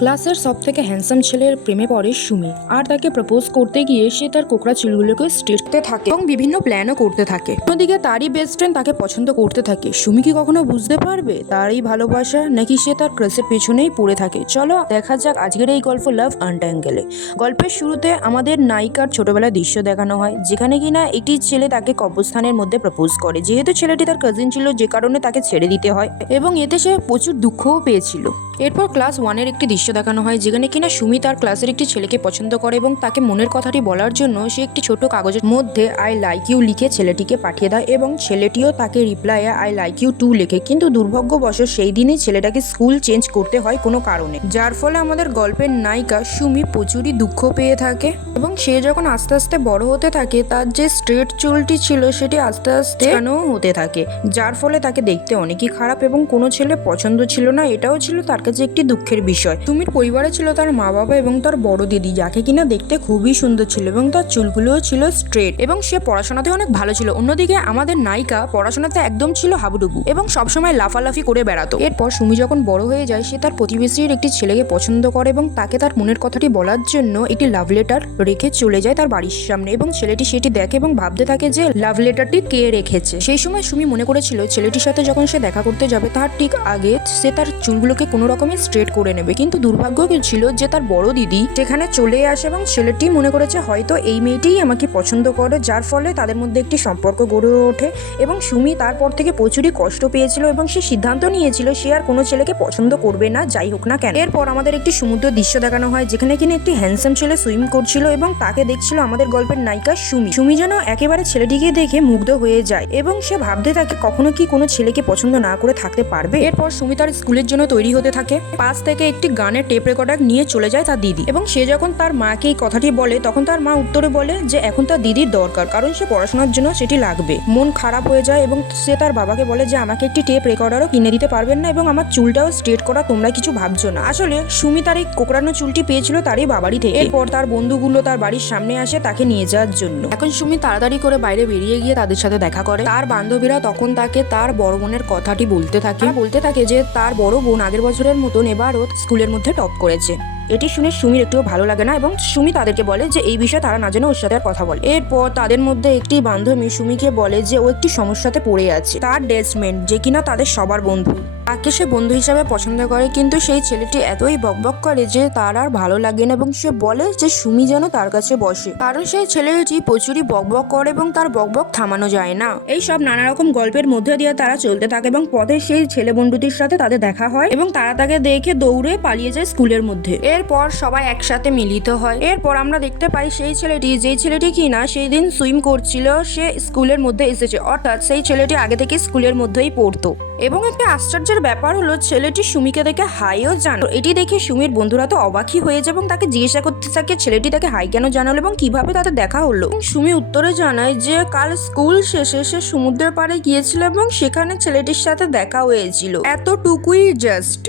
ক্লাসের সব থেকে হ্যান্ডসাম ছেলের প্রেমে পড়ে সুমি, আর তাকে প্রপোজ করতে গিয়ে সে তার কোকড়া চুলগুলোকে স্ট্রেট করতে থাকে এবং বিভিন্ন প্ল্যানও করতে থাকে। অন্যদিকে তারই বেস্ট ফ্রেন্ড তাকে পছন্দ করতে থাকে। সুমি কি কখনো বুঝতে পারবে তার এই ভালোবাসা, নাকি সে তার ক্রাশের পেছনেই পড়ে থাকে? চলো দেখা যাক আজকের এই গল্প লাভ আনট্যাঙ্গেলে। গল্পের শুরুতে আমাদের নায়িকার ছোটবেলার দৃশ্য দেখানো হয়, যেখানে কিনা একটি ছেলে তাকে কবরস্থানের মধ্যে প্রপোজ করে। যেহেতু ছেলেটি তার কাজিন ছিল, যে কারণে তাকে ছেড়ে দিতে হয় এবং এতে সে প্রচুর দুঃখও পেয়েছিল। এরপর ক্লাস 1-এর একটি দৃশ্য দেখানো হয়, যেখানে কিনা সুমি তার ক্লাসের একটি ছেলেকে পছন্দ করে এবং তাকে মনের কথাটি বলার জন্য সে একটি ছোট কাগজের মধ্যে আই লাইক ইউ লিখে ছেলেটিকে পাঠিয়ে দেয় এবং ছেলেটিও তাকে রিপ্লাইয়ে আই লাইক ইউ টু লেখে। কিন্তু দুর্ভাগ্যবশত সেই দিনই ছেলেটাকে স্কুল চেঞ্জ করতে হয় কোনো কারণে, যার ফলে আমাদের গল্পের নায়িকা সুমি প্রচুরই দুঃখ পেয়ে থাকে এবং সে যখন আস্তে আস্তে বড় হতে থাকে তার যে স্ট্রেট চুলটি ছিল সেটি আস্তে আস্তে কানো হতে থাকে, যার ফলে তাকে দেখতে অনেকই খারাপ এবং কোনো ছেলে পছন্দ ছিল না। এটাও ছিল তার কাছে একটি দুঃখের বিষয়। সুমির পরিবারে ছিল তার মা বাবা এবং তার বড় দিদি, যাকে কিনা দেখতে খুবই সুন্দর ছিল এবং তার চুলগুলোও ছিল স্ট্রেট এবং সে পড়াশোনাতে অনেক ভালো ছিল। অন্যদিকে আমাদের নায়িকা পড়াশোনাতে একদম ছিল হাবুডুবু এবং সবসময় লাফালাফি করে বেড়াতো। এরপর সুমি যখন বড় হয়ে যায় সে তার প্রতিবেশীর একটি ছেলেকে পছন্দ করে এবং তাকে তার মনের কথাটি বলার জন্য একটি লাভ লেটার রেখে চলে যায় তার বাড়ির সামনে এবং ছেলেটি সেটি দেখে এবং ভাবতে থাকে যে লাভ লেটারটি কে রেখেছে। সেই সময় সুমি মনে করেছিল ছেলেটির সাথে যখন সে দেখা করতে যাবে তার ঠিক আগে সে তার চুলগুলোকে কোনো রকমের স্ট্রেট করে নেবে, কিন্তু দুর্ভাগ্য ছিল যে তার বড় দিদি সেখানে চলে আসে এবং ছেলেটি মনে করেছে হয়তো এই মেয়েটিই আমাকে পছন্দ করে, যার ফলে তাদের মধ্যে একটি সম্পর্ক গড়ে ওঠে এবং সুমি তারপর থেকে প্রচুরই কষ্ট পেয়েছিল এবং সে সিদ্ধান্ত নিয়েছিল সে আর কোনো ছেলেকে পছন্দ করবে না, যাই হোক না কেন। এরপর আমাদের একটি সমুদ্র দৃশ্য দেখানো হয়, যেখানে কিনা একটি হ্যান্ডসাম ছেলে সুইম করছিল এবং তাকে দেখছিল আমাদের গল্পের নায়িকা সুমি। সুমি যেন একেবারে ছেলেটিকে দেখে মুগ্ধ হয়ে যায় এবং সে ভাবতে থাকে কখনো কি কোনো ছেলেকে পছন্দ না করে থাকতে পারবে। এরপর সুমি তার স্কুলের জন্য তৈরি হতে থাকে। পাশ থেকে একটি গানের টেপ রেকর্ডার নিয়ে চলে যায় তার দিদি এবং সে যখন তার মাকে এই কথাটি বলে তখন তার মা উত্তরে বলে যে এখন তার দিদির দরকার, কারণ সে পড়াশোনার জন্য সেটি লাগবে। মন খারাপ হয়ে যায় এবং সে তার বাবাকে বলে যে আমাকে একটি টেপ রেকর্ডারও কিনে দিতে পারবেন না এবং আমার চুলটাও স্ট্রেট করা তোমরা কিছু ভাবছো না। আসলে সুমি তার এই কোকড়ানো চুলটি পেয়েছিল তারই বাবারই থেকে। এরপর তার বন্ধুগুলো তার বাড়ির সামনে আসে তাকে নিয়ে যাওয়ার জন্য। এখন সুমি তাড়াতাড়ি করে বাইরে বেরিয়ে গিয়ে তাদের সাথে দেখা করে। তার বান্ধবীরা তখন তাকে তার বড় বোনের কথাটি বলতে থাকে যে তার বড় বোন আগের বছরের মতন এবারও স্কুলের মধ্যে টপ করেছে। এটি শুনে সুমির একটুও ভালো লাগে না এবং সুমি তাদেরকে বলে যে এই বিষয়ে তারা না যেন ওর সাথে আর কথা বলে। এরপর তাদের মধ্যে একটি বান্ধবী সুমিকে বলে যে ও একটি সমস্যাতে পড়ে আছে। তার ডেস্কমেট, যে কিনা তাদের সবার বন্ধু, তাকে সে বন্ধু হিসাবে পছন্দ করে, কিন্তু সেই ছেলেটি এতই বকবক করে যে তার আর ভালো লাগে না এবং সে বলে যে সুমি যেন তার কাছে বসে, কারণ সেই ছেলেটি প্রচুরই বকবক করে এবং তার বকবক থামানো যায় না। এই সব নানা রকম গল্পের মধ্যে দিয়ে তারা চলতে থাকে এবং পথে সেই ছেলে বন্ধুটির সাথে তাদের দেখা হয় এবং তারা তাকে দেখে দৌড়ে পালিয়ে যায় স্কুলের মধ্যে। এরপর সবাই একসাথে মিলিত হয়। এরপর আমরা দেখতে পাই সেই ছেলেটি, যেই ছেলেটি কিনা সেই দিন সুইম করছিল, সে স্কুলের মধ্যে এসেছে, অর্থাৎ সেই ছেলেটি আগে থেকে স্কুলের মধ্যেই পড়তো। এবং একটা আশ্চর্যের ব্যাপার হলো ছেলেটি সুমিকে দেখে হাইও জানো। এটি দেখে সুমির বন্ধুরা তো অবাকই হয়ে যায় এবং তাকে জিজ্ঞাসা করতে থাকে ছেলেটি তাকে হাই কেন জানালো এবং কিভাবে তাদের দেখা হলো। সুমি উত্তরে জানায় যে কাল স্কুল শেষে সে সমুদ্রের পাড়ে গিয়েছিল এবং সেখানে ছেলেটির সাথে দেখা হয়েছিল, এতটুকুই জাস্ট।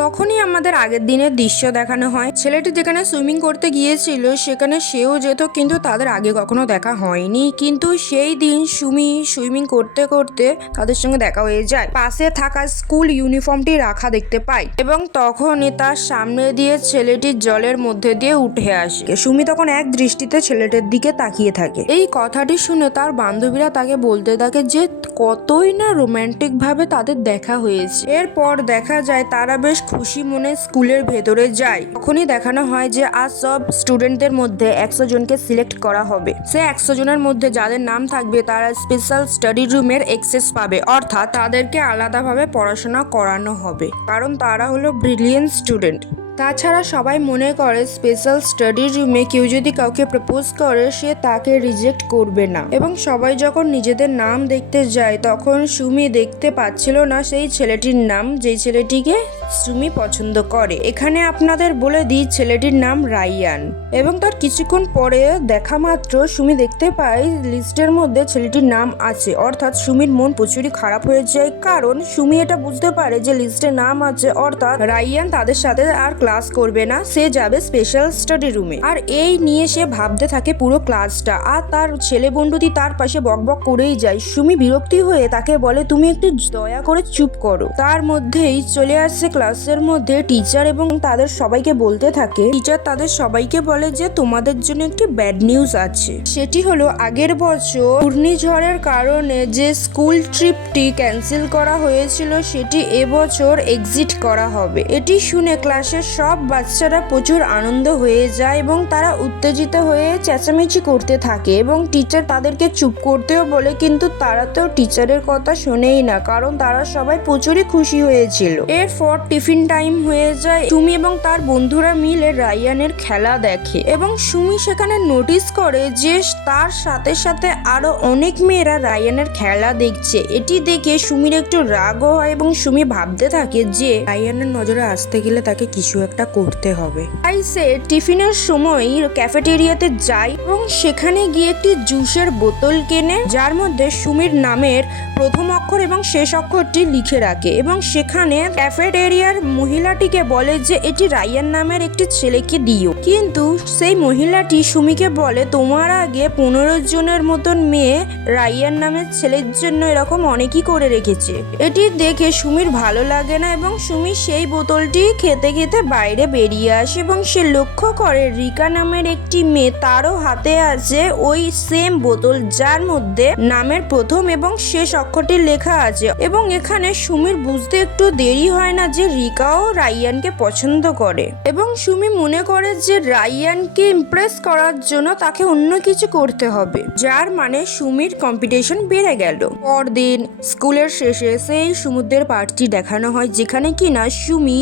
তখনই আমাদের আগের দিনের দৃশ্য দেখানো হয়। ছেলেটি যেখানে সুইমিং করতে গিয়েছিল সেখানে সেও যেত, কিন্তু তাদের আগে কখনো দেখা হয়নি। কিন্তু সেই দিন সুমি সুইমিং করতে করতে তাদের সঙ্গে দেখা হয়ে যায়। পাশে থাকা স্কুল ইউনিফর্মটি রাখা দেখতে পাই এবং তখনই তার সামনে দিয়ে ছেলেটির জলের মধ্যে দিয়ে উঠে আসে। সুমি তখন এক দৃষ্টিতে ছেলেটির দিকে তাকিয়ে থাকে। এই কথাটি শুনে তার বান্ধবীরা তাকে বলতে থাকে যে কতই না রোমান্টিক ভাবে তাদের দেখা হয়েছে। এরপর দেখা যায় তারা বেশ খুশি মনে স্কুলের ভেতরে যায়। তখনই দেখানো হয় যে আজ সব স্টুডেন্টদের মধ্যে 100 জনকে সিলেক্ট করা হবে। সে 100 জনের মধ্যে যাদের নাম থাকবে তারা স্পেশাল স্টাডি রুমের অ্যাক্সেস পাবে, অর্থাৎ তাদেরকে আলাদাভাবে পড়াশোনা করানো হবে, কারণ তারা হলো ব্রিলিয়েন্ট স্টুডেন্ট। তাছাড়া সবাই মনে করে স্পেশাল স্টাডি রুমে কেউ যদি কাউকে প্রপোজ করে সে তাকে রিজেক্ট করবে না। এবং সবাই যখন নিজেদের নাম দেখতে যায় তখন সুমি দেখতে পাচ্ছিল না সেই ছেলেটির নাম, যেই ছেলেটিকে সুমি পছন্দ করে। এখানে আপনাদের বলে দিই ছেলেটির নাম রাইয়ান। এবং তার কিছুক্ষণ পরে দেখা মাত্র সুমি দেখতে পায় লিস্টের মধ্যে ছেলেটির নাম আছে, অর্থাৎ সুমির মন প্রচুরই খারাপ হয়ে যায়, কারণ সুমি এটা বুঝতে পারে যে লিস্টে নাম আছে, অর্থাৎ রাইয়ান তাদের সাথে আর ক্লাস করবে না, সে যাবে স্পেশাল স্টাডি রুমে। আর এই নিয়ে সে ভাবতে থাকে পুরো ক্লাসটা। আর তার ছেলে বন্ধুটি তার পাশে বকবক করেই যায়। সুমি বিরক্তি হয়ে তাকে বলে তুমি একটু দয়া করে চুপ করো। তার মধ্যেই চলে আসছে ক্লাসের মধ্যে টিচার এবং তাদের সবাইকে বলতে থাকে, টিচার তাদের সবাইকে বলে যে তোমাদের জন্য একটি ব্যাড নিউজ আছে। সেটি হলো আগের বছর ঘূর্ণিঝড়ের কারণে যে স্কুল ট্রিপটি ক্যান্সেল করা হয়েছিল সেটি এবছর এক্সিট করা হবে। এটি শুনে ক্লাসের সব বাচ্চারা প্রচুর আনন্দ হয়ে যায় এবং তারা উত্তেজিত হয়ে চেঁচামেচি করতে থাকে এবং টিচার তাদেরকে চুপ করতেও বলে, কিন্তু তারা তো টিচারের কথা শোনেই না, কারণ তারা সবাই প্রচুরই খুশি হয়েছিল। এরপর টিফিন টাইম হয়ে যায়। সুমি এবং তার বন্ধুরা মিলে রায়ানের খেলা দেখে এবং সুমি সেখানে নোটিস করে যে তার সাথে সাথে আরো অনেক মেয়েরা রায়ানের খেলা দেখছে। এটি দেখে সুমির একটু রাগও হয় এবং সুমি ভাবতে থাকে যে রায়ানের নজরে আসতে গেলে তাকে কিছু একটা করতে হবে। তাই সে টিফিনের সময় ক্যাফেটেরিয়াতে যায় এবং সেখানে গিয়ে একটি জুসের বোতল কেনে, যার মধ্যে সুমির নামের প্রথম অক্ষর এবং শেষ অক্ষরটি লিখে রাখে এবং সেখানে ক্যাফেটেরিয়ার মহিলাটিকে বলে যে এটি রায়ান নামের একটি ছেলেকে দিও। কিন্তু সেই মহিলাটি সুমিকে বলে তোমার আগে 15 জনের মতন মেয়ে রায়ান নামের ছেলের জন্য এরকম অনেকই করে রেখেছে। এটি দেখে সুমির ভালো লাগে না এবং সুমি সেই বোতলটি খেতে খেতে বাইরে বেরিয়ে আসে এবং সে লক্ষ্য করে রিকা নামের একটি মেয়ে, তারও হাতে আছে ওই সেম বোতল যার মধ্যে নামের প্রথম এবং শেষ অক্ষরটি লেখা আছে। এবং এখানে সুমির বুঝতে একটু দেরি হয় না যে রিকাও রায়ানকে পছন্দ করে এবং সুমি মনে করে যে রায়ানকে ইমপ্রেস করার জন্য তাকে অন্য কিছু করতে হবে, যার মানে সুমির কম্পিটিশন বেড়ে গেল। পরদিন স্কুলের শেষে সেই সমুদ্রের পার্টি দেখানো হয়, যেখানে কিনা সুমি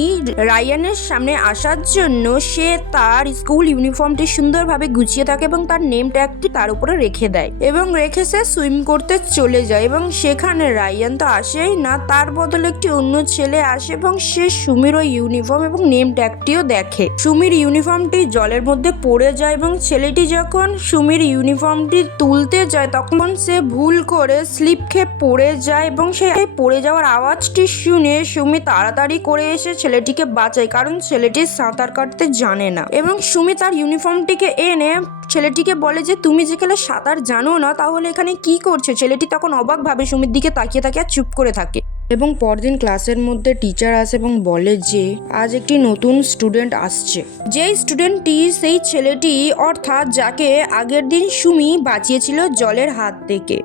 রায়ানের সামনে আসার জন্য সে তার স্কুল ইউনিফর্মটি সুন্দরভাবে গুছিয়ে থাকে এবং তার নেম ট্যাগটি তার উপরে রেখে দেয় এবং রেখে সে সুইম করতে চলে যায় এবং সেখানে রায়ান তো আসেই না, তার বদলে একটি অন্য ছেলে আসে এবং সে সুমির ওই ইউনিফর্ম এবং নেম ট্যাগটিও দেখে। সুমির ইউনিফর্মটি জলের মধ্যে পড়ে যায় এবং ছেলেটি যখন সুমির ইউনিফর্মটি তুলতে যায় তখন সে ভুল করে স্লিপ খেয়ে পড়ে যায় এবং সে পড়ে যাওয়ার আওয়াজটি শুনে সুমি তাড়াতাড়ি করে এসে ছেলেটিকে বাঁচায়, কারণ ছেলেটি সাঁতার কাটতে জানে না। এবং সুমি তার ইউনিফর্মটিকে এনে ছেলেটিকে বলে যে তুমি যেখানে সাঁতার জানো না তাহলে এখানে কি করছো। ছেলেটি তখন অবাক ভাবে সুমির দিকে তাকিয়ে থাকে আর চুপ করে থাকে। এবং পরদিন ক্লাসের মধ্যে টিচার আসে এবং বলে যে আজ একটি নতুন স্টুডেন্ট আসছে। যেই স্টুডেন্টটি সেই ছেলেটি, অর্থাৎ যাকে আগের দিন সুমি বাঁচিয়েছিল জলের হাত থেকে।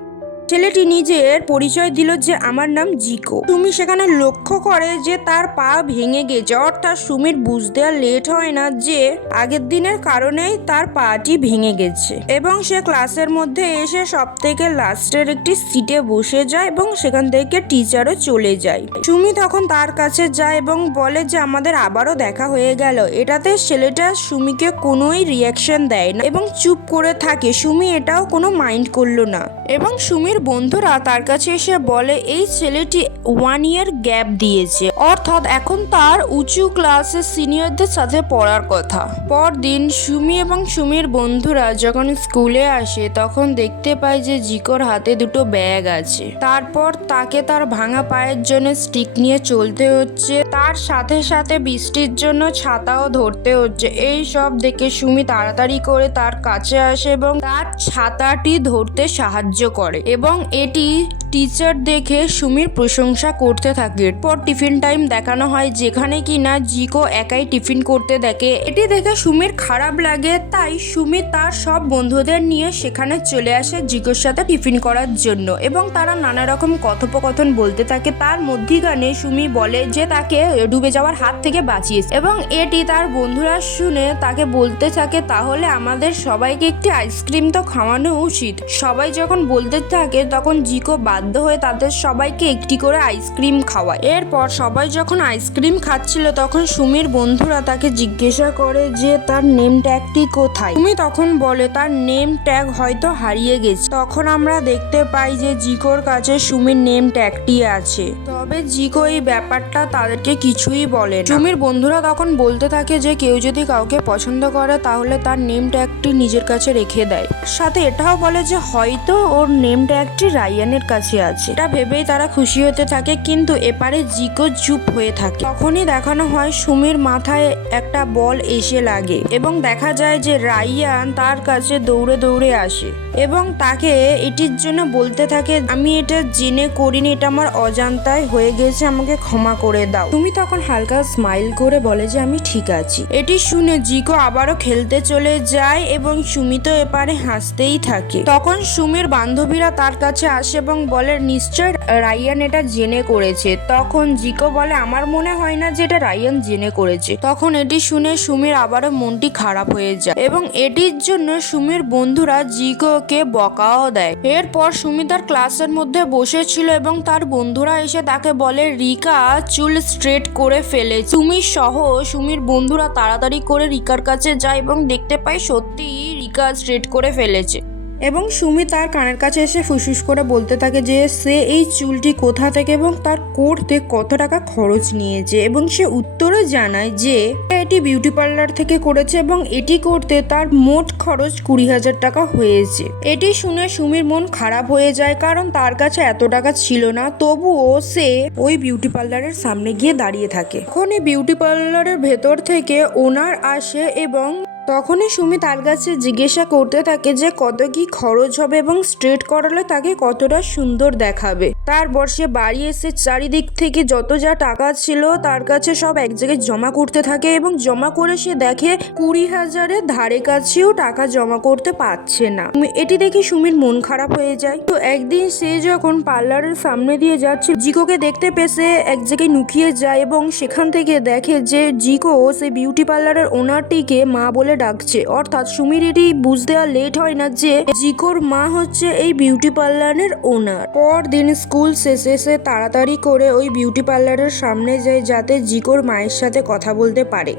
ছেলেটি নিজের পরিচয় দিল যে আমার নাম জিকো। সুমি সেখানে লক্ষ্য করে যে তার পা ভেঙে গেছে, অর্থাৎ সুমির বুঝতে আর লেট হয় না যে আগের দিনের কারণেই তার পাটি ভেঙে গেছে এবং সে ক্লাসের মধ্যে এসে সব থেকে লাস্টের একটি সিটে বসে যায় এবং সেখান থেকে টিচারও চলে যায়। সুমি তখন তার কাছে যায় এবং বলে যে আমাদের আবারও দেখা হয়ে গেল। এটাতে ছেলেটা সুমিকে কোনোই রিয়াকশন দেয় না এবং চুপ করে থাকে। সুমি এটাও কোনো মাইন্ড করলো না এবং সুমির বন্ধুরা তার কাছে এসে বলে এই ছেলেটি 1 ইয়ার গ্যাপ দিয়েছে, অর্থাৎ এখন তার উঁচু ক্লাসের সিনিয়রদের সাথে পড়ার কথা। পরদিন সুমি এবং সুমির বন্ধুরা যখন স্কুলে আসে তখন দেখতে পায় যে জিকোর হাতে দুটো ব্যাগ আছে। তারপর তাকে তার ভাঙা পায়ের জন্য স্টিক নিয়ে চলতে হচ্ছে, তার সাথে সাথে বৃষ্টির জন্য ছাতাও ধরতে হচ্ছে। এই সব দেখে সুমি তাড়াতাড়ি করে তার কাছে আসে এবং তার ছাতাটি ধরতে সাহায্য করে এবং এটি টিচার দেখে সুমির প্রশংসা করতে থাকে। এরপর টিফিন টাইম দেখানো হয়, যেখানে কিনা জিকো একাই টিফিন করতে দেখে। এটি দেখে সুমির খারাপ লাগে, তাই সুমি তার সব বন্ধুদের নিয়ে সেখানে চলে আসে জিকোর সাথে টিফিন করার জন্য এবং তারা নানা রকম কথোপকথন বলতে থাকে। তার মধ্যিখানে সুমি বলে যে তাকে ডুবে যাওয়ার হাত থেকে বাঁচিয়েছে এবং এটি তার বন্ধুরা শুনে তাকে বলতে থাকে তাহলে আমাদের সবাইকে একটি আইসক্রিম তো খাওয়ানো উচিত। সবাই যখন বলতে থাকে তখন জিকো বাধ্য হয়ে তাদের সবাইকে একটি করে আইসক্রিম খাওয়ায়। এরপর সবাই যখন আইসক্রিম খাচ্ছিল তখন সুমির বন্ধুরা তাকে জিজ্ঞাসা করে যে তার নেম ট্যাগটি কোথায়। সুমি তখন বলে তার নেম ট্যাগ হয়তো হারিয়ে গেছে। তখন আমরা দেখতে পাই যে জিকোর কাছে সুমির নেম ট্যাগটি আছে, তবে জিকো এই ব্যাপারটা তাদেরকে কিছুই বলে না। সুমির বন্ধুরা তখন বলতে থাকে যে কেউ যদি কাউকে পছন্দ করে তাহলে তার নেম ট্যাগটি নিজের কাছে রেখে দেয়। সাথে এটাও বলে যে হয়তো ওর নেম ট্যাগটি রায়ানের কাছে বসে আছে। এটা ভেবেই তারা খুশি হতে থাকে, কিন্তু এপারে জিকো চুপ হয়ে থাকে। তখনই দেখানো হয় সুমির মাথায় একটা বল এসে লাগে এবং দেখা যায় যে রায়ান তার কাছে দৌড়ে দৌড়ে আসে এবং তাকে এটির জন্য বলতে থাকে, আমি এটা জেনে করিনি, এটা আমার অজান্তায় হয়ে গেছে, আমাকে ক্ষমা করে দাও। তুমি তখন হালকা স্মাইল করে বলে যে আমি ঠিক আছি। এটি শুনে জিকো আবারও খেলতে চলে যায় এবং সুমি তো এপারে হাসতেই থাকে। তখন সুমির বান্ধবীরা তার কাছে আসে এবং বলে নিশ্চয় রায়ান এটা জেনে করেছে। তখন জিকো বলে আমার মনে হয় না যে এটা রায়ান জেনে করেছে। তখন এটি শুনে সুমির আবারও মনটি খারাপ হয়ে যায় এবং এটির জন্য সুমির বন্ধুরা জিকোকে বকাও দেয়। এরপর সুমি তার ক্লাসের মধ্যে বসেছিল এবং তার বন্ধুরা এসে তাকে বলে রিকা চুল স্ট্রেট করে ফেলে। সুমি সহ সুমির বন্ধুরা তাড়াতাড়ি করে রিকার কাছে যায় এবং দেখতে পায় সত্যি রিকা স্ট্রেট করে ফেলেছে এবং সুমি তার কানের কাছে এসে ফুসফুস করে বলতে থাকে যে সে এই চুলটি কোথা থেকে এবং তার করতে কত টাকা খরচ নিয়েছে এবং সে উত্তরে জানায় যে এটি বিউটি পার্লার থেকে করেছে এবং এটি করতে তার মোট খরচ 20,000 টাকা হয়েছে। এটি শুনে সুমির মন খারাপ হয়ে যায়, কারণ তার কাছে এত টাকা ছিল না। তবুও সে ওই বিউটি পার্লারের সামনে গিয়ে দাঁড়িয়ে থাকে। এখন এই বিউটি পার্লারের ভেতর থেকে ওনার আসে এবং তখনই সুমি তার কাছে জিজ্ঞাসা করতে থাকে যে কত কি খরচ হবে এবং স্ট্রেট করালে তাকে কতটা সুন্দর দেখাবে। তারপর সে বাড়ি এসে চারিদিক থেকে যত যা টাকা ছিল তার কাছে সব এক জায়গায় জমা করতে থাকে এবং জমা করে সে দেখে 20,000-এর ধারে কাছেও টাকা জমা করতে পারছে না। এটি দেখে সুমির মন খারাপ হয়ে যায়। তো একদিন সে যখন পার্লারের সামনে দিয়ে যাচ্ছে, জিকোকে দেখতে পেয়ে সে এক জায়গায় লুকিয়ে যায় এবং সেখান থেকে দেখে যে জিকো সে বিউটি পার্লারের ওনারটিকে মা বলে ডাকছে। অর্থাৎ সুমির এটি বুঝতে আর লেট হয় না যে জিকোর মা হচ্ছে এই বিউটি পার্লারের ওনার। পরদিন স্কুল শেষে সে তাড়াতাড়ি করে ওই বিউটি পার্লারের সামনে যায় যাতে জিকোর মায়ের সাথে কথা বলতে পারে।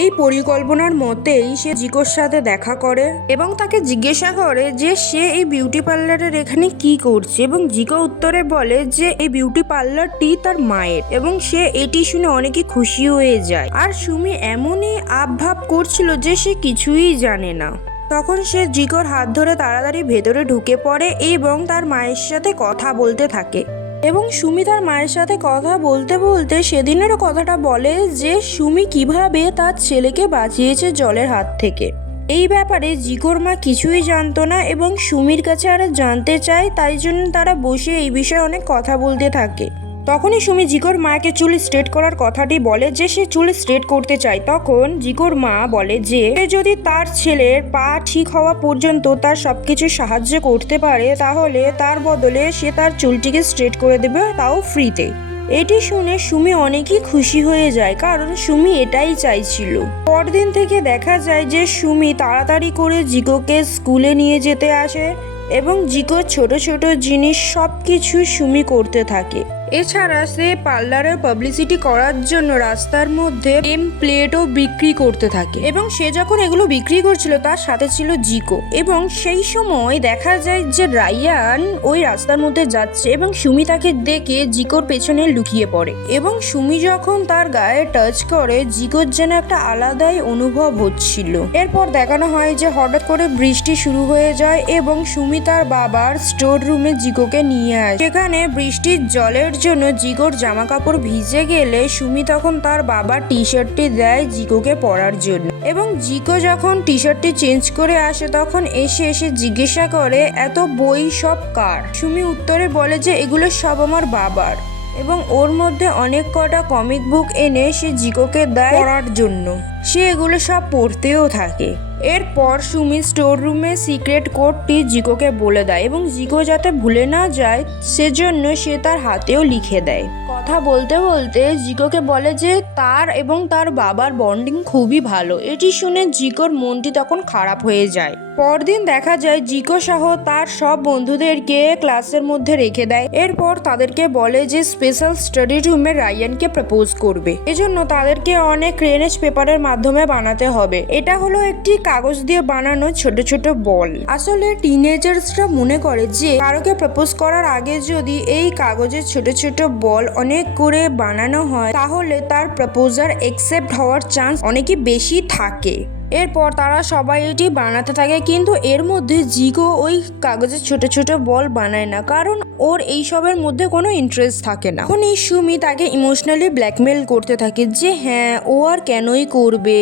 এই পরিকল্পনার মতেই সে জিকোর সাথে দেখা করে এবং তাকে জিজ্ঞাসা করে যে সে এই বিউটি পার্লারের এখানে কি করছে এবং জিকো উত্তরে বলে যে এই বিউটি পার্লারটি তার মায়ের এবং সে এটি শুনে অনেকে খুশি হয়ে যায়। আর সুমি এমনই আবভাব করছিল যে সে কিছুই জানে না। তখন সে জিকোর হাত ধরে তাড়াতাড়ি ভেতরে ঢুকে পড়ে এবং তার মায়ের সাথে কথা বলতে থাকে এবং সুমি তার মায়ের সাথে কথা বলতে বলতে সেদিনেরও কথাটা বলে যে সুমি কিভাবে তার ছেলেকে বাঁচিয়েছে জলের হাত থেকে। এই ব্যাপারে জিকোর মা কিছুই জানতো না এবং সুমির কাছে আরো জানতে চায়, তাই জন্য তারা বসে এই বিষয়ে অনেক কথা বলতে থাকে। তখনই সুমি জিকোর মাকে চুল স্ট্রেট করার কথাটি বলে যে সে চুল স্ট্রেট করতে চায়। তখন জিকোর মা বলে যে যদি তার ছেলের পা ঠিক হওয়া পর্যন্ত তার সবকিছু সাহায্য করতে পারে তাহলে তার বদলে সে তার চুলটিকে স্ট্রেট করে দেবে, তাও ফ্রিতে। এটি শুনে সুমি অনেকই খুশি হয়ে যায়, কারণ সুমি এটাই চাইছিল। পরদিন থেকে দেখা যায় যে সুমি তাড়াতাড়ি করে জিকোকে স্কুলে নিয়ে যেতে আসে এবং জিকো ছোট ছোট জিনিস সবকিছু সুমি করতে থাকে। এছাড়া সে পার্লারে পাবলিসিটি করার জন্য রাস্তার মধ্যে প্লেটও বিক্রি করতে থাকে এবং সে যখন এগুলো বিক্রি করছিল তার সাথে ছিল জিকো এবং সেই সময় দেখা যায় যে রায়ান ওই রাস্তার মধ্যে যাচ্ছে এবং সুমি তাকে দেখে জিকোর পেছনে লুকিয়ে পড়ে এবং সুমি যখন তার গায়ে টাচ করে জিকোর যেন একটা আলাদাই অনুভব হচ্ছিল। এরপর দেখানো হয় যে হঠাৎ করে বৃষ্টি শুরু হয়ে যায় এবং সুমি তার বাবার স্টোর রুমে জিকোকে নিয়ে আসে। সেখানে বৃষ্টির জলের জন্য জিকোর জামা কাপড় ভিজে গেলে সুমি তখন তার বাবার টি শার্টটি দেয় জিকোকে পরার জন্য এবং জিকো যখন টি শার্টটি চেঞ্জ করে আসে তখন এসে জিজ্ঞাসা করে এত বই সব কার। সুমি উত্তরে বলে যে এগুলো সব আমার বাবার এবং ওর মধ্যে অনেক কটা কমিক বুক এনে সে জিকোকে দেয় পড়ার জন্য। সে এগুলো সব পড়তেও থাকে। এরপর সুমি স্টোর রুমে সিক্রেট কোডটি জিকোকে বলে দেয় এবং জিকো যাতে ভুলে না যায় সেজন্য সে তার হাতেও লিখে দেয়। কথা বলতে বলতে জিকোকে বলে যে তার এবং তার বাবার বন্ডিং খুবই ভালো। এটি শুনে জিকোর মনটি তখন খারাপ হয়ে যায়। পরদিন দেখা যায় জিকো সহ তার সব বন্ধুদেরকে ক্লাসের মধ্যে রেখে দেয়। এরপর তাদেরকে বলে যে স্পেশাল স্টাডি রুমে রায়ানকে প্রপোজ করবে, এজন্য তাদেরকে অনেক রেনেজ পেপারের মাধ্যমে বানাতে হবে। এটা হলো একটি কাগজ দিয়ে বানানো ছোট ছোট বল। আসলে টিনেজার্সরা মনে করে যে কারোকে প্রপোজ করার আগে যদি এই কাগজের ছোট ছোট বল অনেক করে বানানো হয় তাহলে তার প্রপোজার অ্যাকসেপ্ট হওয়ার চান্স অনেকই বেশি থাকে। এরপর তারা সবাই এটি বানাতে থাকে, কিন্তু এর মধ্যে জিকো ওই কাগজের ছোট ছোট বল বানায় না, কারণ ওর এইসবের মধ্যে কোনো ইন্টারেস্ট থাকে না। এখন এই সুমি তাকে ইমোশনালি ব্ল্যাকমেল করতে থাকে যে হ্যাঁ ও আর কেনই করবে,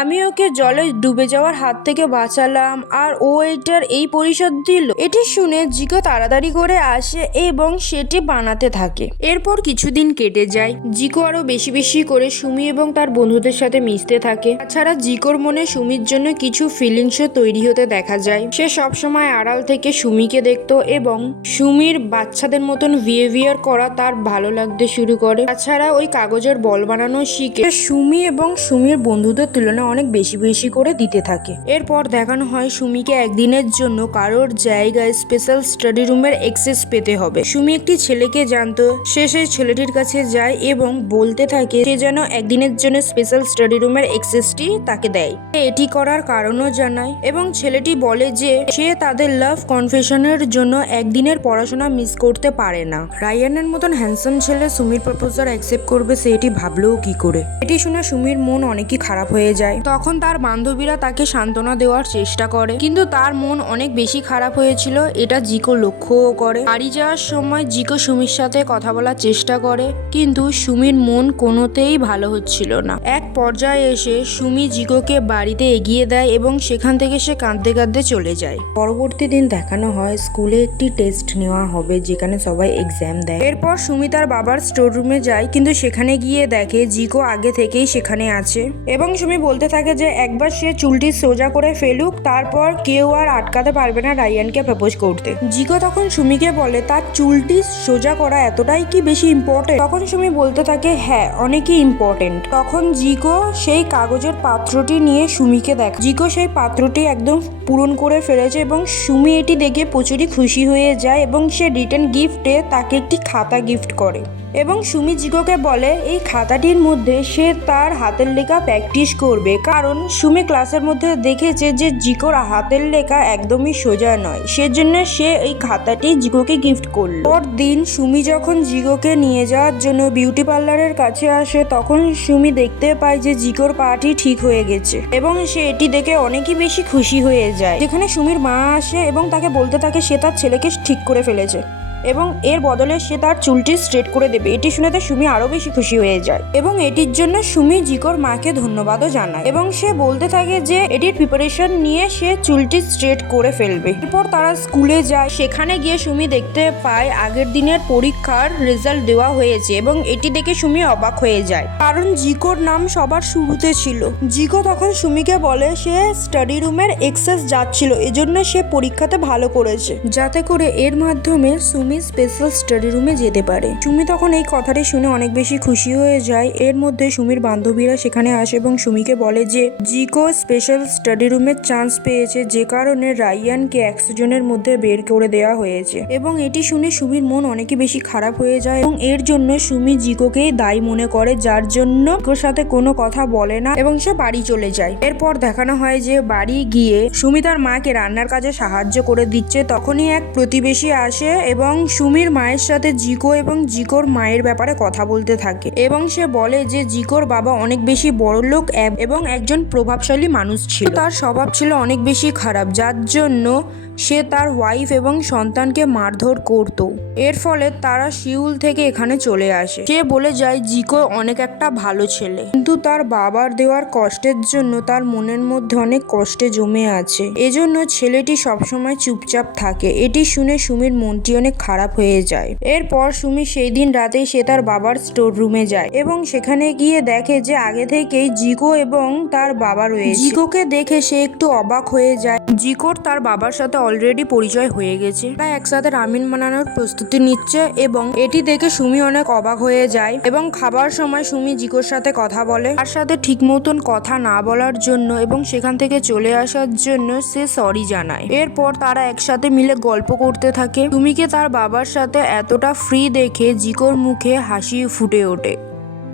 আমি ওকে জলে ডুবে যাওয়ার হাত থেকে বাঁচালাম আর ও এটার এই পরিশোধ দিল। এটি শুনে জিকো তাড়াতাড়ি করে আসে এবং সেটি বানাতে থাকে। এরপর কিছুদিন কেটে যায়। জিকো আরো বেশি বেশি করে সুমি এবং তার বন্ধুদের সাথে মিশতে থাকে। তাছাড়া জিকোর মনে সুমির জন্য কিছু ফিলিংসও তৈরি হতে দেখা যায়। সে সবসময় আড়াল থেকে সুমিকে দেখতো এবং সুমির বাচ্চাদের মতন বিহেভিয়ার করা তার ভালো লাগতে শুরু করে। তাছাড়া ওই কাগজের বল বানানো শিখে সুমি এবং সুমির বন্ধুদের তুলনায় অনেক বেশি বেশি করে দিতে থাকে। এরপর দেখানো হয় সুমিকে একদিনের জন্য কারোর জায়গায় স্পেশাল স্টাডি রুমের অ্যাক্সেস পেতে হবে। সুমি একটি ছেলেকে জানতো, সে সেই ছেলেটির কাছে যায় এবং বলতে থাকে সে যেন একদিনের জন্য স্পেশাল স্টাডি রুমের অ্যাক্সেসটি তাকে দেয়। এটি করার কারণও জানায় এবং ছেলেটি বলে যে সে তাদের লাভ কনফেশনের জন্য একদিনের পড়াশোনা মিস করতে পারে না। রায়ানের মতন হ্যান্ডসাম ছেলে সুমির প্রপোজাল অ্যাকসেপ্ট করবে সে এটি ভাবলেও কি করে। এটি শুনে সুমির মন অনেকই খারাপ হয়ে যায়। তখন তার বান্ধবীরা তাকে সান্ত্বনা দেওয়ার চেষ্টা করে, কিন্তু তার মন অনেক বেশি খারাপ হয়েছিল, এটা জিকো লক্ষ্যও করে। বাড়ি যাওয়ার সময় জিকো সুমির সাথে কথা বলার চেষ্টা করে, কিন্তু সুমির মন কোনোতেই ভালো হচ্ছিল না। এক পর্যায়ে এসে সুমি জিকোকে বাড়িতে এগিয়ে দেয় এবং সেখান থেকে সে কাঁদতে কাঁদতে চলে যায়। পরবর্তী দিন দেখানো হয় স্কুলে একটি টেস্ট নেওয়া হবে যেখানে সবাই এক্সাম দেয়। এরপর সুমি তার বাবার স্টোর রুমে যায়, কিন্তু সেখানে গিয়ে দেখে জিকো আগে থেকেই সেখানে আছে এবং সুমি বলতে থাকে যে একবার সে চুলটি সোজা করে ফেলুক, তারপর কেউ আর আটকাতে পারবে না রায়ানকে প্রপোজ করতে। জিকো তখন সুমিকে বলে তার চুলটি সোজা করা এতটাই কি বেশি ইম্পর্টেন্ট? তখন সুমি বলতে থাকে হ্যাঁ অনেকই ইম্পর্টেন্ট। তখন জিকো সেই কাগজের পাত্রটি নিয়ে সুমিকে দেখ। জিকো সেই পাত্রটি একদম পূরণ করে ফেলেছে এবং সুমি এটি দেখে প্রচুরই খুশি হয়ে যায় এবং সে রিটার্ন গিফটে তাকে একটি খাতা গিফট করে এবং সুমি জিকোকে বলে এই খাতাটির মধ্যে সে তার হাতের লেখা প্র্যাকটিস করবে, কারণ সুমি ক্লাসের মধ্যে দেখেছে যে জিকোর হাতের লেখা একদমই সোজা নয়, সেজন্য সে এই খাতাটি জিকোকে গিফট করলো। পরদিন সুমি যখন জিকোকে নিয়ে যাওয়ার জন্য বিউটি পার্লারের কাছে আসে, তখন সুমি দেখতে পায় যে জিকোর পাটি ঠিক হয়ে গেছে এবং সে এটি দেখে অনেকই বেশি খুশি হয়ে যায়। যেখানে সুমির মা আসে এবং তাকে বলতে থাকে সে তার ছেলেকে ঠিক করে ফেলেছে এবং এর বদলে সে তার চুলটি স্ট্রেট করে দেবে। এটি শুনে তো সুমি আরো বেশি খুশি হয়ে যায় এবং এটির জন্য সুমি জিকোর মাকে ধন্যবাদও জানায় এবং সে বলতে থাকে যে এটির প্রিপারেশন নিয়ে সে চুলটি স্ট্রেট করে ফেলবে। এরপর তারা স্কুলে যায়। সেখানে গিয়ে সুমি দেখতে পায় আগের দিনের পরীক্ষার রেজাল্ট দেওয়া হয়েছে এবং এটি দেখে সুমি অবাক হয়ে যায়, কারণ জিকোর নাম সবার শুরুতে ছিল। জিকো তখন সুমিকে বলে সে স্টাডি রুমের এক্সেস যাচ্ছিল, এজন্য সে পরীক্ষাতে ভালো করেছে, যাতে করে এর মাধ্যমে সুমি স্পেশাল স্টাডি রুমে যেতে পারে। সুমি তখন এই কথাটি শুনে অনেক বেশি খুশি হয়ে যায়। এর মধ্যে সুমির বান্ধবীরা সেখানে আসে এবং সুমিকে বলে যে জিকো স্পেশাল স্টাডি রুমের চান্স পেয়েছে, যে কারণে রায়ানকে 100 জনের মধ্যে বের করে দেওয়া হয়েছে এবং এটি শুনে সুমির মন অনেকই বেশি খারাপ হয়ে যায় এবং এর জন্য সুমি জিকোকেই দায়ী মনে করে, যার জন্য জিকোর সাথে কোনো কথা বলে না এবং সে বাড়ি চলে যায়। এরপর দেখানো হয় যে বাড়ি গিয়ে সুমি তার মাকে রান্নার কাজে সাহায্য করে দিচ্ছে। তখনই এক প্রতিবেশী আসে এবং সুমির মায়ের সাথে জিকো এবং জিকোর মায়ের ব্যাপারে কথা বলতে থাকে এবং সে বলে যে জিকোর বাবা অনেক বেশি বড়লোক এবং একজন প্রভাবশালী মানুষ ছিল। তার স্বভাব ছিল অনেক বেশি খারাপ, যার জন্য সে তার ওয়াইফ এবং সন্তানকে মারধর করত। এর ফলে তারা সিউল থেকে এখানে চলে আসে। সে বলে যায় জিকো অনেক একটা ভালো ছেলে, কিন্তু তার বাবার দেওয়ার কষ্টের জন্য তার মনের মধ্যে অনেক কষ্টে জমে আছে, এজন্য ছেলেটি সবসময় চুপচাপ থাকে। এটি শুনে সুমির মনটি অনেক খারাপ হয়ে যায়। এরপর সুমি সেই দিন রাতেই সে তার বাবার স্টোর রুমে যায় এবং সেখানে গিয়ে দেখে যে আগে থেকেই জিকো এবং তার বাবা রয়েছে। জিকোকে দেখে সে একটু অবাক হয়ে যায়। জিকোর তার বাবার সাথে অলরেডি পরিচয় হয়ে গেছে। তারা একসাথে রামিন বানানোর প্রস্তুতি নিচ্ছে এবং এটি দেখে সুমি অনেক অবাক হয়ে যায় এবং খাবার সময় সুমি জিকোর সাথে কথা বলে, তার সাথে ঠিক মতন কথা না বলার জন্য এবং সেখান থেকে চলে আসার জন্য সে সরি জানায়। এরপর তারা একসাথে মিলে গল্প করতে থাকে। সুমিকে তার বাবার সাথে এতটা ফ্রি দেখে জিকোর মুখে হাসি ফুটে ওঠে।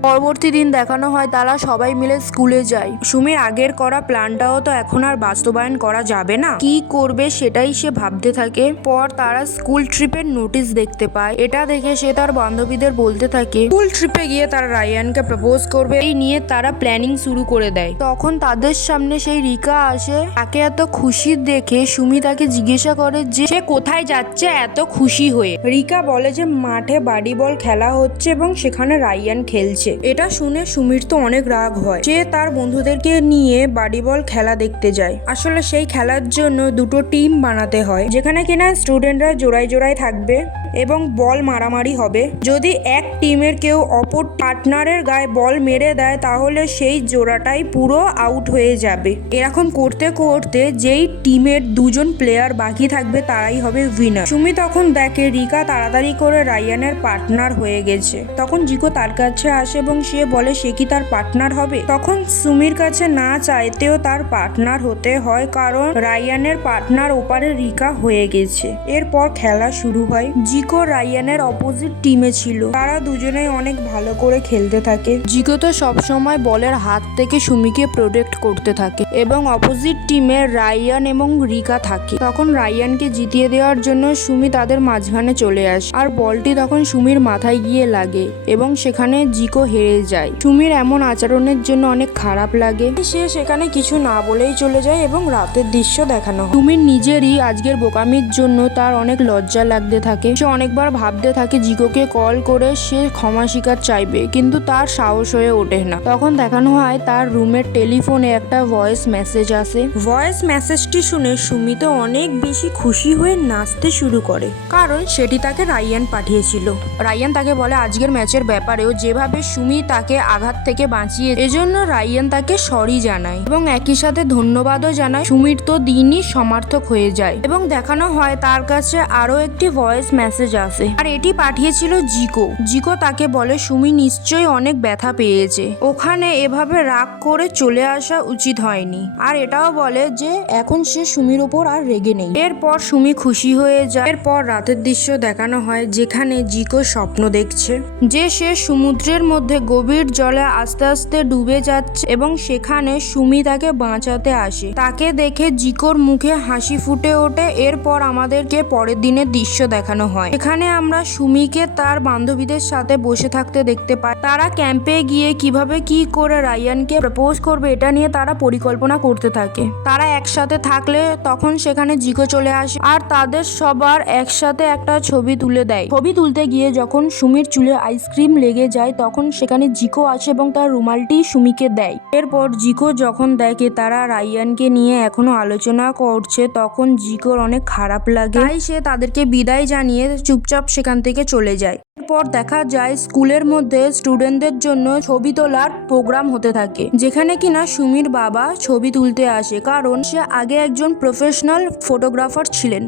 পরবর্তী দিন দেখানো হয় তারা সবাই মিলে স্কুলে যায়। সুমির আগের করা প্ল্যানটাও তো এখন আর বাস্তবায়ন করা যাবে না, কি করবে সেটাই সে ভাবতে থাকে। পর তারা স্কুল ট্রিপের নোটিশ দেখতে পায়। এটা দেখে সে তার বান্ধবীদের বলতে থাকে স্কুল ট্রিপে গিয়ে তারা রায়ানকে প্রপোজ করবে। এই নিয়ে তারা প্ল্যানিং শুরু করে দেয়। তখন তাদের সামনে সেই রিকা আসে। তাকে এত খুশি দেখে সুমি তাকে জিজ্ঞাসা করে যে সে কোথায় যাচ্ছে এত খুশি হয়ে। রিকা বলে যে মাঠে বাড়ি বল খেলা হচ্ছে এবং সেখানে রায়ান খেলছে। এটা শুনে সুমির তো অনেক রাগ হয়। সে তার বন্ধুদেরকে নিয়ে বাড়ি বল খেলা দেখতে যায়। আসলে সেই খেলার জন্য দুটো টিম বানাতে হয়, যেখানে কিনা স্টুডেন্টরা জোড়ায় জোড়ায় থাকবে এবং বল মারামারি হবে। যদি এক টিমের কেউ অপর পার্টনারের গায়ে বল মেরে দেয় তাহলে সেই জোড়াটাই পুরো আউট হয়ে যাবে। এরকম করতে করতে যেই টিমের দুজন প্লেয়ার বাকি থাকবে তারাই হবে উইনার। সুমি তখন দেখে রিকা তাড়াতাড়ি করে রায়ানের পার্টনার হয়ে গেছে। তখন জিকো তার কাছে আসে এবং সে বলে সে কি তার পার্টনার হবে। তখন সুমির কাছে না চাইতেও তার পার্টনার হতে হয়, কারণ রায়ানের পার্টনার ওপারে রিকা হয়ে গেছে। এরপর খেলা শুরু হয়। জিকো রায়ানের অপোজিট টিমে ছিল। তারা দুজনেই অনেক ভালো করে খেলতে থাকে। জিকো তো সবসময় বলের হাত থেকে সুমিকে প্রোটেক্ট করতে থাকে এবং অপোজিট টিমে রায়ান এবং রিকা থাকে। তখন রায়ানকে জিতিয়ে দেওয়ার জন্য সুমি তাদের মাঝখানে চলে আসে আর বলটি তখন সুমির মাথায় গিয়ে লাগে এবং সেখানে জিকো হেরে যায়। সুমির এমন আচরণের জন্য অনেক খারাপ লাগে। সে সেখানে কিছু না বলেই চলে যায় এবং রাতের দৃশ্য দেখানো হয়। সুমির নিজেরই আজকের বোকামির জন্য তার অনেক লজ্জা লাগতে থাকে। সে অনেকবার ভাবতে থাকে জিকোকে কল করে সে ক্ষমা স্বীকার চাইবে, কিন্তু তার সাহস হয়ে ওঠে না। তখন দেখানো হয় তার রুমের টেলিফোনে একটা ভয়েস মেসেজ আসে। ভয়েস মেসেজটি শুনে সুমি তো অনেক বেশি খুশি হয়ে নাচতে শুরু করে, কারণ সেটি তাকে রায়ান পাঠিয়েছিল। রায়ান তাকে বলে আজকের ম্যাচের ব্যাপারেও যেভাবে সুমি তাকে আঘাত থেকে বাঁচিয়ে, এজন্য রায়ান তাকে সরি জানায় এবং একই সাথে ধন্যবাদও জানায়। সুমির তো দিনই সমার্থক হয়ে যায় এবং দেখানো হয় তার কাছে আরো একটি ভয়েস মেসেজ আসে আর এটি পাঠিয়েছিল জিকো। জিকো তাকে বলে সুমি নিশ্চয়ই অনেক ব্যথা পেয়েছে, ওখানে এভাবে রাগ করে চলে আসা উচিত হয়নি। আর এটাও বলে যে এখন সে সুমির উপর আর রেগে নেই। এরপর সুমি খুশি হয়ে যায়। এরপর রাতের দৃশ্য দেখানো হয় যেখানে জিকো স্বপ্ন দেখছে যে সে সমুদ্রের মধ্যে গভীর জলে আস্তে আস্তে ডুবে যাচ্ছে এবং সেখানে সুমি তাকে বাঁচাতে আসে। তাকে দেখে জিকোর মুখে হাসি ফুটে ওঠে। এরপর আমাদেরকে পরের দিনের দৃশ্য দেখানো হয়। এখানে আমরা সুমিকে তার বান্ধবীদের সাথে বসে থাকতে দেখতে পাই। তারা ক্যাম্পে গিয়ে কিভাবে কি করে রায়ানকে প্রপোজ করবে এটা নিয়ে তারা পরিকল্পনা করতে থাকে। তারা একসাথে থাকলে তখন সেখানে জিকো চলে আসে আর তাদের সবার একসাথে একটা ছবি তুলে দেয়। ছবি তুলতে গিয়ে যখন সুমির চুলে আইসক্রিম লেগে যায় তখন সেখানে জিকো আসে এবং তার রুমালটি সুমিকে দেয়। এরপর জিকো যখন দেখে তারা রায়ানকে নিয়ে এখনো আলোচনা করছে তখন জিকোর অনেক খারাপ লাগে, তাই সে তাদেরকে বিদায় জানিয়ে চুপচাপ সেখান থেকে চলে যায়। এরপর দেখা যায় স্কুলের মধ্যে স্টুডেন্টদের জন্য ছবি তোলার প্রোগ্রাম হতে থাকে, যেখানে কিনা সুমির বাবা ছবি তুলতে আসে, কারণ সে আগে একজন প্রফেশনাল ফটোগ্রাফার ছিলেন।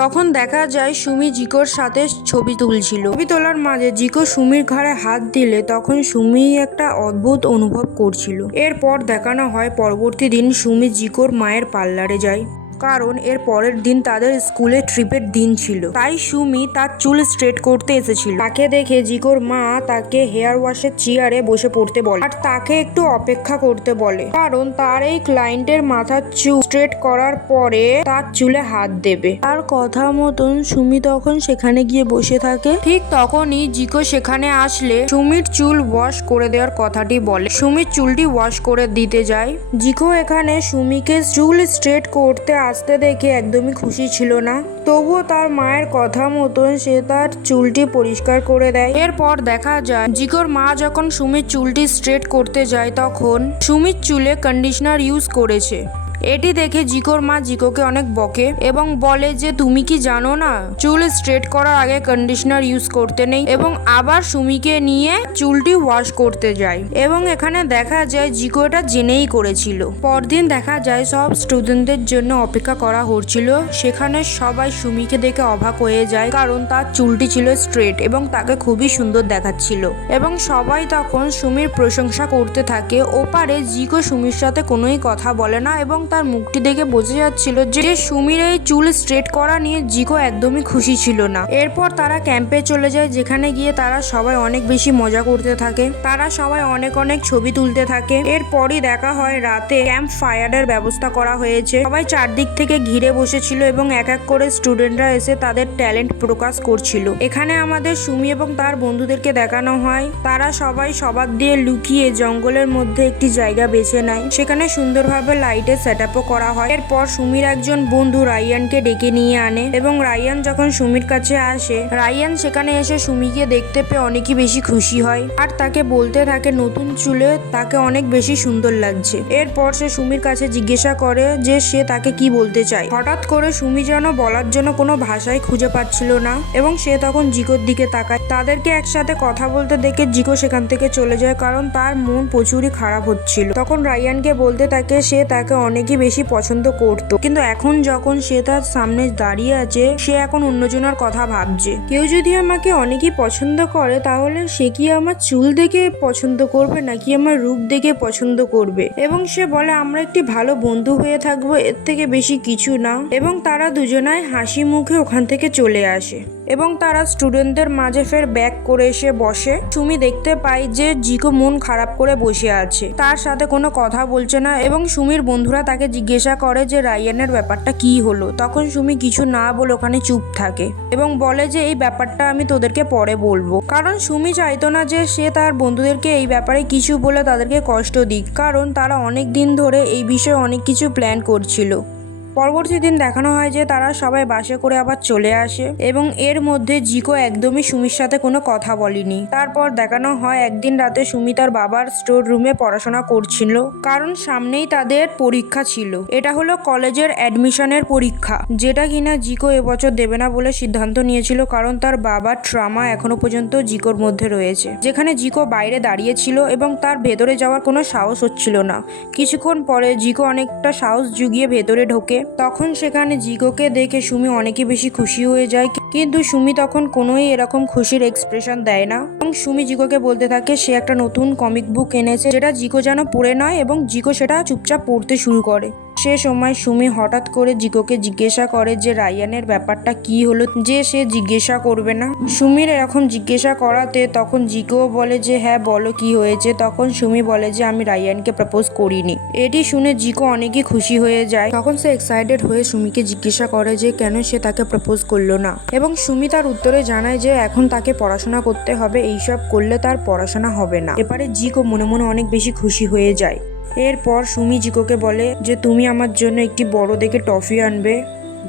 তখন দেখা যায় সুমি জিকোর সাথে ছবি তুলছিল। ছবি তোলার মাঝে জিকো সুমির ঘাড়ে হাত দিলে তখন সুমি একটা অদ্ভুত অনুভব করছিল। এরপর দেখানো হয় পরবর্তী দিন সুমি জিকোর মায়ের পার্লারে যায়, কারণ এর পরের দিন তাদের স্কুলে ট্রিপের দিন ছিল। তাই সুমি তার চুল স্ট্রেট করতে এসেছিল। তাকে দেখে জিকোর মা তাকে হেয়ার ওয়াশের চেয়ারে বসে পড়তে বলে আর তাকে একটু অপেক্ষা করতে বলে, কারণ তার এই ক্লায়েন্টের মাথার চুল স্ট্রেট করার পরে তার চুলে হাত দেবে। তার কথা মতন সুমি তখন সেখানে গিয়ে বসে থাকে। ঠিক তখনই জিকো সেখানে আসলে সুমির চুল ওয়াশ করে দেওয়ার কথাটি বলে। সুমির চুলটি ওয়াশ করে দিতে যায়। জিকো এখানে সুমিকে চুল স্ট্রেট করতে আসতে দেখে একদমই খুশি ছিল না, তবুও তার মায়ের কথা মতন সে তার চুলটি পরিষ্কার করে দেয়। এরপর দেখা যায় জিকোর মা যখন সুমির চুলটি স্ট্রেট করতে যায় তখন সুমির চুলে কন্ডিশনার ইউজ করেছে। এটি দেখে জিকোর মা জিকোকে অনেক বকে এবং বলে যে তুমি কি জানো না চুল স্ট্রেট করার আগে কন্ডিশনার ইউজ করতে নেই, এবং আবার সুমিকে নিয়ে চুলটি ওয়াশ করতে যায় এবং এখানে দেখা যায় জিকো এটা জেনেই করেছিল। পরদিন দেখা যায় সব স্টুডেন্টদের জন্য অপেক্ষা করা হচ্ছিল। সেখানে সবাই সুমিকে দেখে অবাক হয়ে যায়, কারণ তার চুলটি ছিল স্ট্রেট এবং তাকে খুবই সুন্দর দেখাচ্ছিল এবং সবাই তখন সুমির প্রশংসা করতে থাকে। ওপারে জিকো সুমির সাথে কোনোই কথা বলে না এবং তার মুখটি দেখে বোঝা যাচ্ছিল যে সুমির এই চুল স্ট্রেট করা নিয়ে জিকো একদমই খুশি ছিল না। এরপর তারা ক্যাম্পে চলে যায়, যেখানে গিয়ে তারা সবাই অনেক বেশি মজা করতে থাকে। তারা সবাই অনেক অনেক ছবি তুলতে থাকে। এরপরই দেখা হয় রাতে ক্যাম্প ফায়ারের ব্যবস্থা করা হয়েছে। সবাই চারদিক থেকে ঘিরে বসেছিল এবং এক এক করে স্টুডেন্টরা এসে তাদের ট্যালেন্ট প্রকাশ করছিল। এখানে আমাদের সুমি এবং তার বন্ধুদেরকে দেখানো হয় তারা সবাই সবার দিয়ে লুকিয়ে জঙ্গলের মধ্যে একটি জায়গা বেছে নেয়। সেখানে সুন্দরভাবে লাইটের সেটআপও করা হয়। এরপর সুমির একজন বন্ধু রায়ানকে ডেকে নিয়ে আনে এবং রায়ান যখন সুমির কাছে আসে, রায়ান সেখানে এসে সুমিকে দেখতে পেয়ে অনেকই বেশি খুশি হয় আর তাকে বলতে থাকে নতুন চুলে তাকে অনেক বেশি সুন্দর লাগছে। এরপর সে সুমির কাছে জিজ্ঞাসা করে যে সে তাকে কি বলতে চায়। হঠাৎ করে সুমি যেন বলার জন্য কোনো ভাষাই খুঁজে পাচ্ছিল না এবং সে তখন জিকোর দিকে তাকায়। তাদেরকে একসাথে কথা বলতে দেখে জিকো সেখান থেকে চলে যায়, কারণ তার মন প্রচুরই খারাপ হচ্ছিল। তখন রায়ানকে বলতে থাকে সে তাকে অনেকই বেশি পছন্দ করত, কিন্তু এখন যখন সে তার সামনে দাঁড়িয়ে আছে সে এখন অন্যজনের কথা ভাবছে। কেউ যদি আমাকে অনেকই পছন্দ করে তাহলে সে কি আমার চুল দেখে পছন্দ করবে নাকি আমার রূপ দেখে পছন্দ করবে, এবং সে বলে আমরা একটি ভালো বন্ধু হয়ে থাকবো, এর থেকে বেশি কিছু না। এবং তারা দুজনাই হাসি মুখে ওখান থেকে চলে আসে এবং তারা স্টুডেন্টদের মাঝে ফের ব্যাক করে এসে বসে। সুমি দেখতে পায় যে জিকো মন খারাপ করে বসে আছে, তার সাথে কোনো কথা বলছে না এবং সুমির বন্ধুরা তাকে জিজ্ঞাসা করে যে রায়ানের ব্যাপারটা কি হলো। তখন সুমি কিছু না বলে ওখানে চুপ থাকে এবং বলে যে এই ব্যাপারটা আমি তোদেরকে পরে বলবো, কারণ সুমি চাইতো না যে সে তার বন্ধুদেরকে এই ব্যাপারে কিছু বলে তাদেরকে কষ্ট দিক, কারণ তারা অনেক দিন ধরে এই বিষয়ে অনেক কিছু প্ল্যান করছিল। পরবর্তী দিন দেখানো হয় যে তারা সবাই বাসে করে আবার চলে আসে এবং এর মধ্যে জিকো একদমই সুমির সাথে কোনো কথা বলেনি। তারপর দেখানো হয় একদিন রাতে সুমি তার বাবার স্টোর রুমে পড়াশোনা করছিল, কারণ সামনেই তাদের পরীক্ষা ছিল। এটা হলো কলেজের অ্যাডমিশনের পরীক্ষা, যেটা কিনা জিকো এবছর দেবে না বলে সিদ্ধান্ত নিয়েছিল, কারণ তার বাবার ট্রমা এখনো পর্যন্ত জিকোর মধ্যে রয়েছে। যেখানে জিকো বাইরে দাঁড়িয়েছিল এবং তার ভেতরে যাওয়ার কোনো সাহস হচ্ছিল না। কিছুক্ষণ পরে জিকো অনেকটা সাহস জুগিয়ে ভেতরে ঢোকে। তখন সেখানে জিকোকে দেখে সুমি অনেকই বেশি খুশি হয়ে যায়, কিন্তু সুমি তখন কোনোই এরকম খুশির এক্সপ্রেশন দেয় না এবং সুমি জিকোকে বলতে থাকে সে একটা নতুন কমিক বুক এনেছে যেটা জিকো যেন পড়ে নয়, এবং জিকো সেটা চুপচাপ পড়তে শুরু করে। সে সময় সুমি হঠাৎ করে জিকোকে জিজ্ঞাসা করে যে রায়ানের ব্যাপারটা কি হলো, যে সে জিজ্ঞাসা করবে না। সুমির এরকম জিজ্ঞাসা করাতে তখন জিকো বলে যে হ্যাঁ বলো কি হয়েছে। তখন সুমি বলে যে আমি রায়ানকে প্রপোজ করিনি। এটি শুনে জিকো অনেকই খুশি হয়ে যায়। তখন সে এক্সাইটেড হয়ে সুমিকে জিজ্ঞাসা করে যে কেন সে তাকে প্রপোজ করলো না, এবং সুমি তার উত্তরে জানায় যে এখন তাকে পড়াশোনা করতে হবে, এইসব করলে তার পড়াশোনা হবে না। এবারে জিকো মনে মনে অনেক বেশি খুশি হয়ে যায়। এরপর সুমি জিকোকে বলে যে তুমি আমার জন্য একটি বড় দেখে টফি আনবে,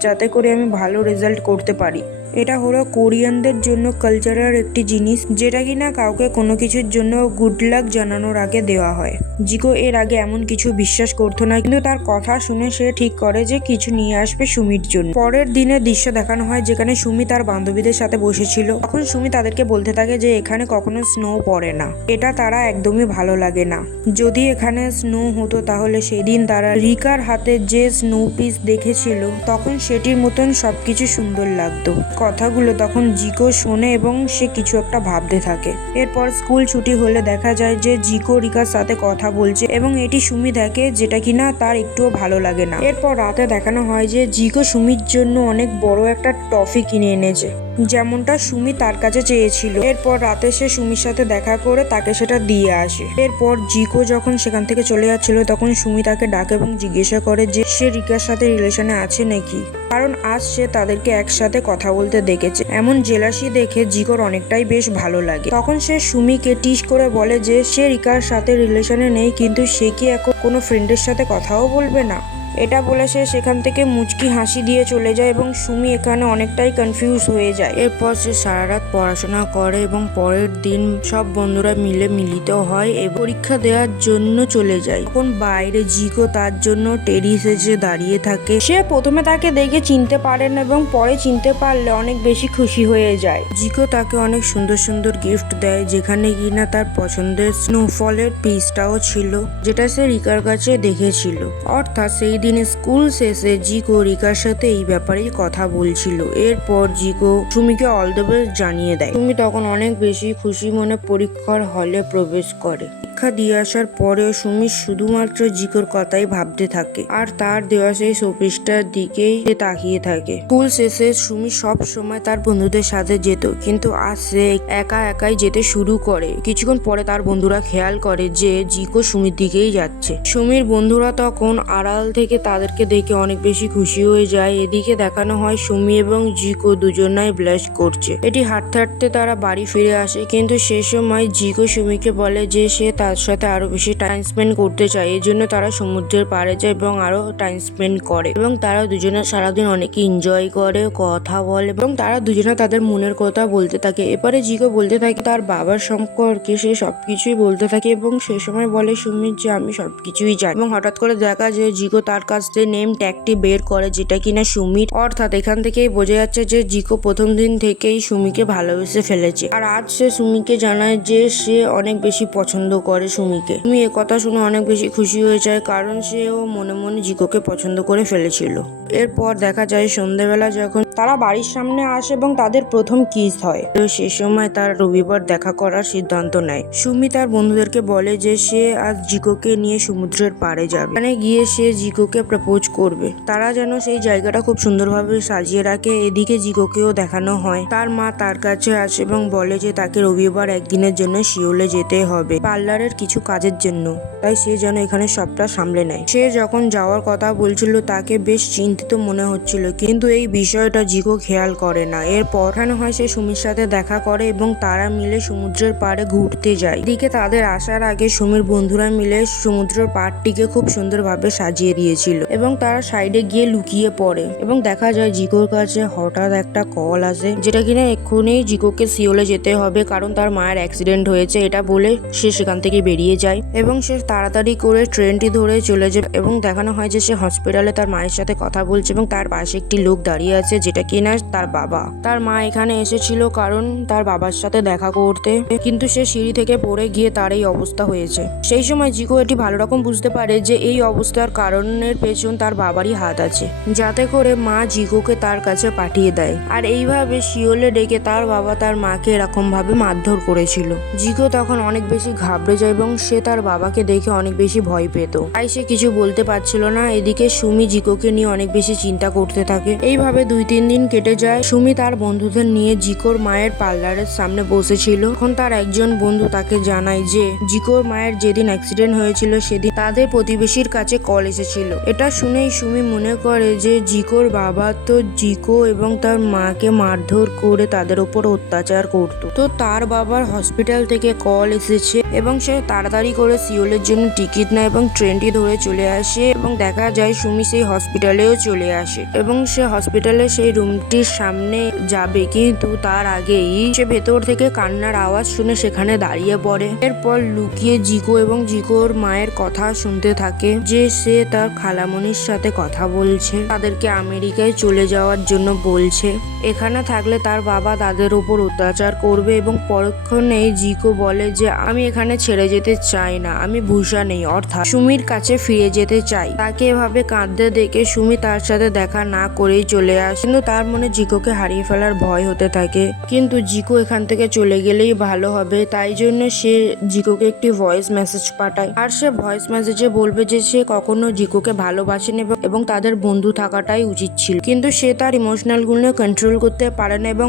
যাতে করে আমি ভালো রেজাল্ট করতে পারি। এটা হলো কোরিয়ানদের জন্য কালচারাল একটি জিনিস, যেটা কিনা কাউকে কোনো কিছুর জন্য গুড লাক জানানোর আগে দেওয়া হয়। জিকো এর আগে এমন কিছু বিশ্বাস করতো না, কিন্তু তার কথা শুনে সে ঠিক করে যে কিছু নিয়ে আসবে সুমির জন্য। পরের দিনের দৃশ্য দেখানো হয় যেখানে সুমি তার বান্ধবীদের সাথে বসেছিল। তখন সুমি তাদেরকে বলতে থাকে যে এখানে কখনো স্নো পড়ে না, এটা তারা একদমই ভালো লাগে না। যদি এখানে স্নো হতো তাহলে সেদিন তারা রিকার হাতে যে স্নো পিস দেখেছিল তখন সেটির মতন সবকিছু সুন্দর লাগতো। কথাগুলো তখন জিকো শোনে এবং সে কিছু একটা ভাবতে থাকে। এরপর স্কুল ছুটি হলে দেখা যায় যে জিকো রিকার সাথে কথা বলছে এবং এটি সুমি দেখে, যেটা কিনা তার একটুও ভালো লাগে না। এরপর রাতে দেখানো হয় যে জিকো সুমির জন্য অনেক বড় একটা টফি কিনে এনেছে, যেমনটা সুমি তার কাছে চেয়েছিল। এরপর রাতে সে সুমির সাথে দেখা করে তাকে সেটা দিয়ে আসে। এরপর জিকো যখন সেখান থেকে চলে যাচ্ছিল তখন সুমি তাকে ডাকে এবং জিজ্ঞাসা করে যে সে রিকার সাথে রিলেশনে আছে নাকি, কারণ আজ সে তাদেরকে একসাথে কথা বলতে দেখেছে। এমন জেলাসি দেখে জিকোর অনেকটাই বেশ ভালো লাগে। তখন সে সুমিকে টিস করে বলে যে সে রিকার সাথে রিলেশনে নেই, কিন্তু সে কি এখন কোনো ফ্রেন্ডের সাথে কথাও বলবে না। এটা বলে সে সেখান থেকে মুচকি হাসি দিয়ে চলে যায় এবং সুমি এখানে অনেকটাই কনফিউজ হয়ে যায়। এরপর সে সারা রাত পড়াশোনা করে এবং পরের দিন সব বন্ধুরা মিলে মিলিত হয় এবং পরীক্ষা দেওয়ার জন্য চলে যায়। তখন বাইরে জিকো তার জন্য টেরিসে যে দাঁড়িয়ে থাকে। সে প্রথমে তাকে দেখে চিনতে পারে না এবং পরে চিনতে পারলে অনেক বেশি খুশি হয়ে যায়। জিকো তাকে অনেক সুন্দর সুন্দর গিফট দেয়, যেখানে কিনা তার পছন্দের স্নোফলের পিসটাও ছিল, যেটা সে রিকার কাছে দেখেছিল। অর্থাৎ সেই দিনে স্কুল শেষে জিকো রিকার সাথে এই ব্যাপারেই কথা বলছিল। এরপর জিকো সুমিকে অল দ্য বেস্ট জানিয়ে দেয়। সুমি তখন অনেক বেশি খুশি মনে পরীক্ষার হলে প্রবেশ করে। পরীক্ষা দিয়ে আসার পরেও সুমি শুধুমাত্র জিকোর কথাই ভাবতে থাকে আর তার দেওয়া সেই শোপিসটার দিকেই সে তাকিয়ে থাকে। স্কুল শেষে সুমি সব সময় তার বন্ধুদের সাথে যেত, কিন্তু আজ সে একা একাই যেতে শুরু করে। কিছুক্ষণ পরে তার বন্ধুরা খেয়াল করে যে জিকো সুমির দিকেই যাচ্ছে। সুমির বন্ধুরা তখন আড়াল থেকে তাদেরকে দেখে অনেক বেশি খুশি হয়ে যায়। এদিকে দেখানো হয় সুমি এবং জিকো দুজনাই ব্লাশ করছে। এটি হাঁটতে হাঁটতে তারা বাড়ি ফিরে আসে, কিন্তু সে সময় জিকো সুমিকে বলে যে সে তার সাথে আরো বেশি টাইম স্পেন্ড করতে চায়। এই জন্য তারা সমুদ্রের পাড়ে যায় এবং আরো টাইম স্পেন্ড করে এবং তারা দুজনে সারাদিন অনেক এনজয় করে, কথা বলে এবং তারা দুজনে তাদের মনের কথা বলতে থাকে। এবারে জিকো বলতে থাকে তার বাবার সম্পর্কে, সে সবকিছুই বলতে থাকে এবং সে সময় বলে সুমি যে আমি সবকিছুই জানি। এবং হঠাৎ করে দেখা যায় জিকো তার কাছ থেকে নেম ট্যাগটি বের করে, যেটা কিনা সুমির। অর্থাৎ এখান থেকেই বোঝা যাচ্ছে যে জিকো প্রথম দিন থেকেই সুমিকে ভালোবেসে ফেলেছে। আর আজ সে সুমিকে জানায় যে সে অনেক বেশি পছন্দ করে সুমিকে। সুমি কথা শুনে অনেক বেশি খুশি হয়ে যায়, কারণ সেও মনে মনে জিকোকে পছন্দ করে ফেলেছিল। এরপর দেখা যায় সন্ধ্যাবেলা যখন তারা বাড়ির সামনে আসে এবং তাদের প্রথম কিস হয়, তো সে সময় তার রবিবার দেখা করার সিদ্ধান্ত নেয়। সুমি তার বন্ধুদেরকে বলে যে সে আজ জিকোকে নিয়ে সমুদ্রের পাড়ে যাবে, মানে গিয়ে সে জিকোকে প্রপোজ করবে। তারা যেন সেই জায়গাটা খুব সুন্দরভাবে সাজিয়ে রাখে। এদিকে জিকোকেও দেখানো হয় তার মা তার কাছে আসে এবং বলে যে তাকে রবিবার একদিনের জন্য সিওলে যেতে হবে পার্লারের কিছু কাজের জন্য, তাই সে যেন এখানে সবটা সামলে নেয়। সে যখন যাওয়ার কথা বলছিল তাকে বেশ চিন্তিত মনে হচ্ছিল, কিন্তু এই বিষয়টা জিকো খেয়াল করে না। এরপর এখানে হয় সে সুমির সাথে দেখা করে এবং তারা মিলে সমুদ্রের পাড়ে ঘুরতে যায়। এদিকে তাদের আসার আগে সুমির বন্ধুরা মিলে সমুদ্রের পাড়টিকে খুব সুন্দরভাবে সাজিয়ে দিয়েছিল এবং তারা সাইডে গিয়ে লুকিয়ে পড়ে এবং দেখা যায় জিকোর কাছে হঠাৎ একটা কল আসে, যেটা কিনা এক্ষুনি জিকোকে সিওলে যেতে হবে কারণ তার মায়ের অ্যাক্সিডেন্ট হয়েছে। এটা বলে সে সেখান থেকে বেরিয়ে যায় এবং সে তাড়াতাড়ি করে ট্রেনটি ধরে চলে যায় এবং দেখানো হয় যে সে হসপিটালে তার মায়ের সাথে কথা বলছে এবং তার পাশে একটি লোক দাঁড়িয়ে আছে, যেটা কিনা তার বাবা। তার মা এখানে এসেছিল কারণ তার বাবার সাথে দেখা করতে, কিন্তু সে সিঁড়ি থেকে পড়ে গিয়ে তার এই অবস্থা হয়েছে। সেই সময় জিকো এটি ভালো রকম বুঝতে পারে যে এই অবস্থার কারণের পেছন তার বাবারই হাত আছে, যাতে করে মা জিকোকে তার কাছে পাঠিয়ে দেয়। আর এইভাবে শিওলে ডেকে তার বাবা তার মাকে এরকম ভাবে মারধর করেছিল। জিকো তখন অনেক বেশি ঘাবড়ে যায় এবং সে তার বাবাকে দেখে অনেক বেশি ভয় পেত, তাই সে কিছু বলতে পারছিল না। এদিকে সুমি জিকোকে নিয়ে অনেক বেশি চিন্তা করতে থাকে। এইভাবে 2-3 দিন কেটে যায়। সুমি তার বন্ধুদের নিয়ে জিকোর মায়ের পার্লারের সামনে বসেছিল। তখন তার একজন বন্ধু তাকে জানায় যে জিকোর মায়ের যেদিন অ্যাক্সিডেন্ট হয়েছিল সেদিন তাদের প্রতিবেশীর কাছে কল এসেছিল। এটা শুনেই সুমি মনে করে যে জিকোর বাবা তো জিকো এবং তার মাকে মারধর করে তাদের উপর অত্যাচার করত। তো তার বাবার হসপিটাল থেকে কল এসেছে এবং সে তাড়াতাড়ি করে সিওলের জন্য টিকিট নেয় এবং ট্রেনটি ধরে চলে আসে এবং দেখা যায় সুমি সেই হসপিটালেও চলে আসে এবং সে হসপিটালে সেই রুমটির সামনে যাবে, কিন্তু তার আগেই সে ভেতর থেকে কান্নার আওয়াজ শুনে সেখানে দাঁড়িয়ে পড়ে। এরপর লুকিয়ে জিকো এবং জিকোর মায়ের কথা শুনতে থাকে যে সে তার খালামণির সাথে কথা বলছে, তাদেরকে আমেরিকায় চলে যাওয়ার জন্য বলছে। এখানে থাকলে তার বাবা তাদের উপর অত্যাচার করবে এবং পরক্ষণেই জিকো বলে যে আমি এখানে ছেড়ে যেতে চাই না, আমি ভূষা নেই, অর্থাৎ সুমির কাছে ফিরে যেতে চাই। তাকে এভাবে কাঁদতে দেখে সুমি তার সাথে দেখা না করেই চলে আসে, কিন্তু তার মনে জিকোকে হারিয়ে ফেলার ভয় হতে থাকে। কিন্তু জিকো এখান থেকে চলে গেলেই ভালো হবে, তাই জন্য সে জিকোকে একটি ভয়েস মেসেজ পাঠায়। আর সে ভয়েস মেসেজে বলবে যে সে কখনো জিকোকে ভালোবাসেনি এবং তাদের বন্ধু থাকাটাই উচিত ছিল, কিন্তু সে তার ইমোশনাল গুলো কন্ট্রোল করতে পারে না এবং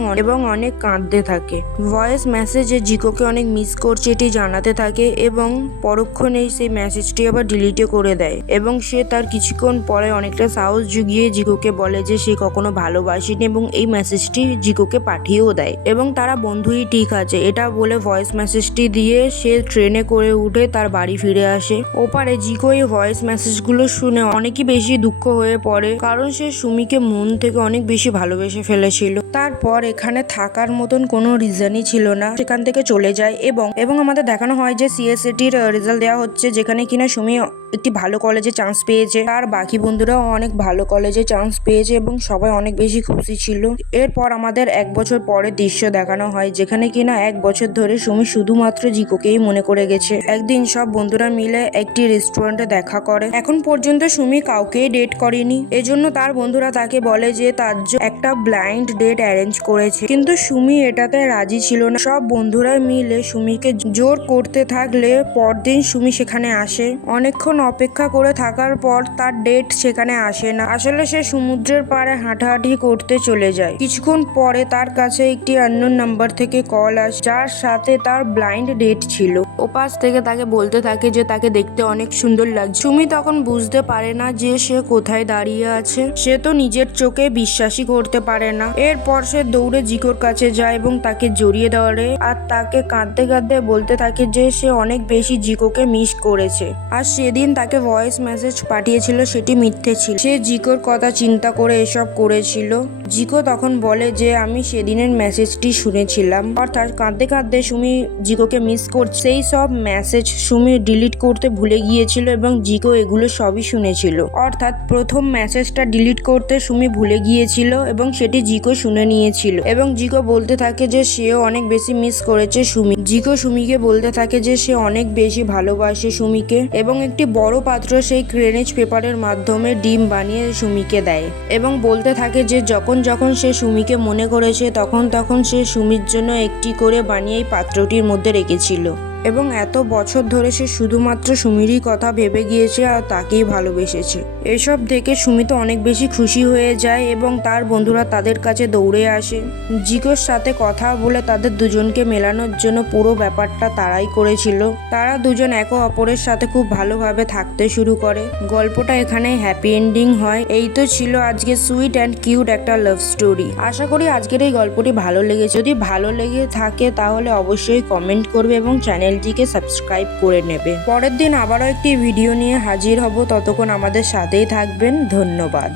অনেক কাঁদতে থাকে। ভয়েস মেসেজে জিকোকে অনেক মিস করছে এটি জানাতে থাকে এবং পরক্ষণেই সেই মেসেজটি আবার ডিলিটও করে দেয় এবং সে তার কিছুক্ষণ পরে অনেকটা সাহস জুগিয়ে জিকোকে বলে যে সে কখনো ভালোবাসেনি এবং এই মেসেজটি জিকোকে পাঠিয়েও দেয় এবং তারা বন্ধুই ঠিক আছে এটা বলে ভয়েস মেসেজটি দিয়ে সে ট্রেনে করে উঠে তার বাড়ি ফিরে আসে। ওপারে জিকো এই ভয়েস মেসেজগুলো শুনে অনেকই বেশি দুঃখ হয়ে পড়ে, কারণ সে সুমিকে মন থেকে অনেক বেশি ভালোবেসে ফেলেছিল। তারপর এখানে থাকার মতন কোনো রিজনই ছিল না, সেখান থেকে চলে যায় এবং আমাদের দেখানো হয় যে সিএসএটির রেজাল্ট দেওয়া হচ্ছে, যেখানে কিনা সুমি একটি ভালো কলেজে চান্স পেয়েছে। তার বাকি বন্ধুরাও অনেক ভালো কলেজে চান্স পেয়েছে এবং সবাই অনেক বেশি খুশি ছিল। এরপর আমাদের 1 বছর পরের দৃশ্য দেখানো হয়, যেখানে কিনা 1 বছর ধরে সুমি শুধুমাত্র জিকোকেই মনে করে গেছে। একদিন সব বন্ধুরা মিলে একটি রেস্টুরেন্টে দেখা করে। এখন পর্যন্ত সুমি কাউকেই ডেট করেনি, এজন্য তার বন্ধুরা তাকে বলে যে তার জন্য একটা ব্লাইন্ড ডেট অ্যারেঞ্জ করেছে, কিন্তু সুমি এটাতে রাজি ছিল না। সব বন্ধুরা মিলে সুমিকে জোর করতে থাকলে পরদিন সুমি সেখানে আসে। অনেকক্ষণ অপেক্ষা করে থাকার পর তার ডেট সেখানে আসে না। আসলে সে সমুদ্রের পাড়ে হাঁটাহাঁটি করতে চলে যায়। কিছুক্ষণ পরে তার কাছে একটি আননোন নাম্বার থেকে কল আসে, যার সাথে তার ব্লাইন্ড ডেট ছিল। ওপাশ থেকে তাকে বলতে থাকে যে তাকে দেখতে অনেক সুন্দর লাগছে। সুমি তখন বুঝতে পারে না যে সে কোথায় দাঁড়িয়ে আছে। সে তো নিজের চোখে বিশ্বাসই করতে পারে না। এরপর সে দৌড়ে জিকোর কাছে যায় এবং তাকে জড়িয়ে ধরে আর তাকে কাঁদতে কাঁদতে বলতে থাকে যে সে অনেক বেশি জিকোকে মিস করেছে। আর সেদিন তাকে ভয়েস মেসেজ পাঠিয়েছিল সেটি মিথ্যে ছিল। সে জিকোর কথা চিন্তা করে এসব করেছিল। জিকো তখন বলে যে আমি সেদিনের মেসেজটি শুনেছিলাম। অর্থাৎ কাঁদতে কাঁদতে সুমি জিকোকে মিস করছে। সেই সব মেসেজ সুমি ডিলিট করতে ভুলে গিয়েছিল এবং জিকো এগুলো সবই শুনেছিল। অর্থাৎ প্রথম মেসেজটা ডিলিট করতে সুমি ভুলে গিয়েছিল এবং সেটি জিকো শুনে নিয়েছিল এবং জিকো বলতে থাকে যে সেও অনেক বেশি মিস করেছে সুমি। জিকো সুমিকে বলতে থাকে যে সে অনেক বেশি ভালোবাসে সুমিকে এবং একটি বড় পাত্র সেই ক্রেনেজ পেপারের মাধ্যমে ডিম বানিয়ে সুমিকে দেয় এবং বলতে থাকে যে যখন যখন সে সুমিকে মনে করেছে তখন সে সুমির জন্য একটি করে বানিয়ে এই পাত্রটির মধ্যে রেখেছিল এবং এত বছর ধরে সে শুধুমাত্র সুমিরই কথা ভেবে গিয়েছে আর তাকেই ভালোবেসেছে। এসব দেখে সুমি তো অনেক বেশি খুশি হয়ে যায় এবং তার বন্ধুরা তাদের কাছে দৌড়ে আসে। জিকোর সাথে কথা বলে তাদের দুজনকে মেলানোর জন্য পুরো ব্যাপারটা তারাই করেছিল। তারা দুজন একে অপরের সাথে খুব ভালোভাবে থাকতে শুরু করে। গল্পটা এখানে হ্যাপি এন্ডিং হয়। এই তো ছিল আজকে সুইট অ্যান্ড কিউট একটা লাভ স্টোরি। আশা করি আজকের এই গল্পটি ভালো লেগেছে। যদি ভালো লেগে থাকে তাহলে অবশ্যই কমেন্ট করবে এবং চ্যানেলটিকে সাবস্ক্রাইব করে নেবে। পরের দিন আবারও একটি ভিডিও নিয়ে হাজির হব, ততক্ষণ আমাদের সাথেই থাকবেন। ধন্যবাদ।